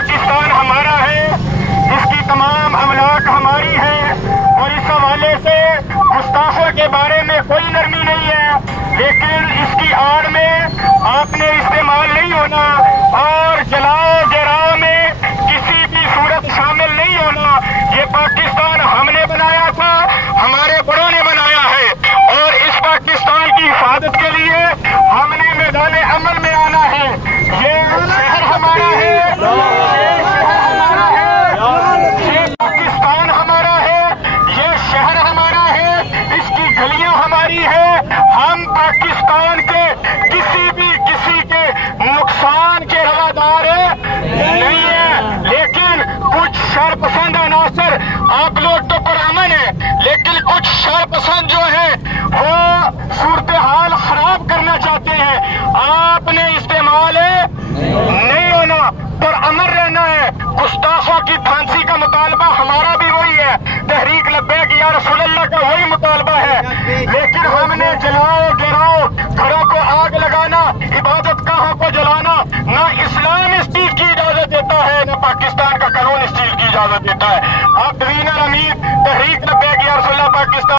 پاکستان ہمارا ہے، اس کی تمام املاک ہماری ہے، اور اس حوالے سے گستاخوں کے بارے میں کوئی نرمی نہیں ہے، لیکن اس کی آڑ میں آپ نے استعمال نہیں ہونا اور جلاؤ گراؤ میں کسی بھی صورت شامل نہیں ہونا۔ یہ پاکستان ہم نے بنایا تھا، ہمارے بڑوں نے بنایا ہے، اور اس پاکستان کی حفاظت کے لیے ہم نے میدان عمل میں آنا ہے۔ یہ شہر ہمارا ہے، یہ شہر ہمارا ہے، یہ پاکستان ہمارا ہے، یہ شہر ہمارا ہے، اس کی گلیاں ہماری ہے۔ ہم پاکستان کے کسی کے نقصان کے روادار نہیں ہیں، لیکن کچھ شرپسند عناصر، آپ لوگ تو پرامن ہیں، لیکن کچھ شرپسند جو ہیں وہ صورتحال خراب کرنا چاہتے ہیں۔ آپ نے استعمال نہیں ہونا، پرامن رہنا ہے۔ گستاخوں کی پھانسی کا مطالبہ ہمارا بھی وہی ہے، تحریک لبیک یا رسول اللہ کا وہی مطالبہ ہے، لیکن ہم نے جلاؤ گراؤ، گھروں کو آگ لگانا، عبادت گاہوں کو جلانا، نہ اسلام اس چیز کی اجازت دیتا ہے، نہ پاکستان کا قانون اس چیز کی اجازت دیتا ہے۔ آپ ڈویژنل امیر تحریک لبیک یا رسول اللہ پاکستان